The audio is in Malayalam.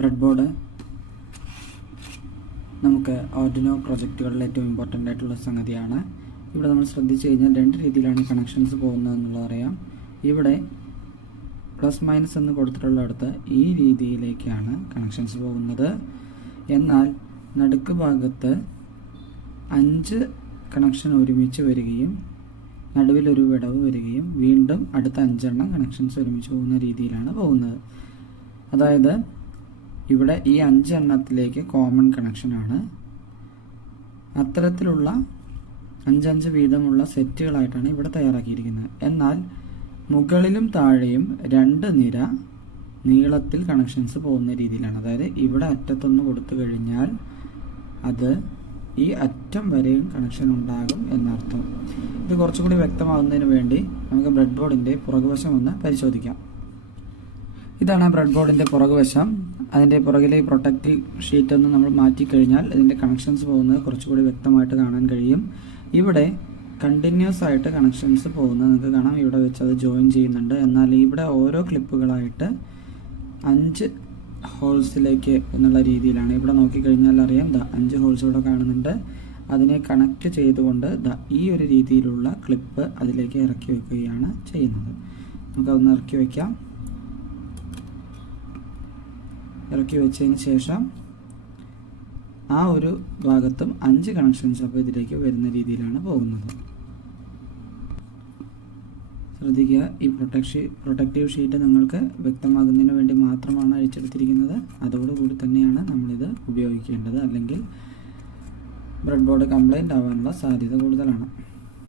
ബ്രെഡ് ബോർഡ് നമുക്ക് ആർഡിനോ പ്രൊജക്റ്റുകളിൽ ഏറ്റവും ഇമ്പോർട്ടൻ്റ് ആയിട്ടുള്ള സംഗതിയാണ്. ഇവിടെ നമ്മൾ ശ്രദ്ധിച്ചു കഴിഞ്ഞാൽ രണ്ട് രീതിയിലാണ് കണക്ഷൻസ് പോകുന്നത് എന്നുള്ളത് അറിയാം. ഇവിടെ പ്ലസ് മൈനസ് എന്ന് കൊടുത്തിട്ടുള്ളിടത്ത് ഈ രീതിയിലേക്കാണ് കണക്ഷൻസ് പോകുന്നത്. എന്നാൽ നടുക്ക് ഭാഗത്ത് 5 കണക്ഷൻ ഒരുമിച്ച് വരികയും നടുവിലൊരു വിടവ് വരികയും വീണ്ടും അടുത്ത 5 എണ്ണം കണക്ഷൻസ് ഒരുമിച്ച് പോകുന്ന രീതിയിലാണ് പോകുന്നത്. അതായത് ഇവിടെ ഈ 5 എണ്ണത്തിലേക്ക് കോമൺ കണക്ഷനാണ്. അത്തരത്തിലുള്ള 5 വീതമുള്ള സെറ്റുകളായിട്ടാണ് ഇവിടെ തയ്യാറാക്കിയിരിക്കുന്നത്. എന്നാൽ മുകളിലും താഴെയും 2 നിര നീളത്തിൽ കണക്ഷൻസ് പോകുന്ന രീതിയിലാണ്. അതായത് ഇവിടെ അറ്റത്തൊന്ന് കൊടുത്തു കഴിഞ്ഞാൽ അത് ഈ അറ്റം വരെയും കണക്ഷൻ ഉണ്ടാകും എന്നർത്ഥം. ഇത് കുറച്ചുകൂടി വ്യക്തമാകുന്നതിന് വേണ്ടി നമുക്ക് ബ്രെഡ് ബോർഡിൻ്റെ പുറകുവശം ഒന്ന് പരിശോധിക്കാം. ഇതാണ് ബ്രെഡ് ബോർഡിൻ്റെ പുറകുവശം. അതിൻ്റെ പുറകിലെ പ്രൊട്ടക്റ്റീവ് ഷീറ്റ് ഒന്ന് നമ്മൾ മാറ്റിക്കഴിഞ്ഞാൽ ഇതിൻ്റെ കണക്ഷൻസ് പോകുന്നത് കുറച്ചുകൂടി വ്യക്തമായിട്ട് കാണാൻ കഴിയും. ഇവിടെ കണ്ടിന്യൂസ് ആയിട്ട് കണക്ഷൻസ് പോകുന്നത് നിങ്ങൾക്ക് കാണാം. ഇവിടെ വെച്ച് അത് ജോയിൻ ചെയ്യുന്നുണ്ട്. എന്നാൽ ഇവിടെ ഓരോ ക്ലിപ്പുകളായിട്ട് 5 ഹോൾസിലേക്ക് എന്നുള്ള രീതിയിലാണ്. ഇവിടെ നോക്കിക്കഴിഞ്ഞാൽ അറിയാം 5 ഹോൾസ് ഇവിടെ കാണുന്നുണ്ട്. അതിനെ കണക്ട് ചെയ്തുകൊണ്ട് ഈ ഒരു രീതിയിലുള്ള ക്ലിപ്പ് അതിലേക്ക് ഇറക്കി വെക്കുകയാണ് ചെയ്യുന്നത്. നമുക്കതൊന്ന് ഇറക്കി വയ്ക്കാം. ഇറക്കി വെച്ചതിന് ശേഷം ആ ഒരു ഭാഗത്തും 5 കണക്ഷൻസ് അപ്പോൾ ഇതിലേക്ക് വരുന്ന രീതിയിലാണ് പോകുന്നത്. ശ്രദ്ധിക്കുക, ഈ പ്രൊട്ടക്റ്റീവ് ഷീറ്റ് നിങ്ങൾക്ക് വ്യക്തമാകുന്നതിന് വേണ്ടി മാത്രമാണ് അഴിച്ചെടുത്തിരിക്കുന്നത്. അതോടുകൂടി തന്നെയാണ് നമ്മളിത് ഉപയോഗിക്കേണ്ടത്. അല്ലെങ്കിൽ ബ്രെഡ് ബോർഡ് കംപ്ലൈൻറ്റ് ആവാനുള്ള സാധ്യത കൂടുതലാണ്.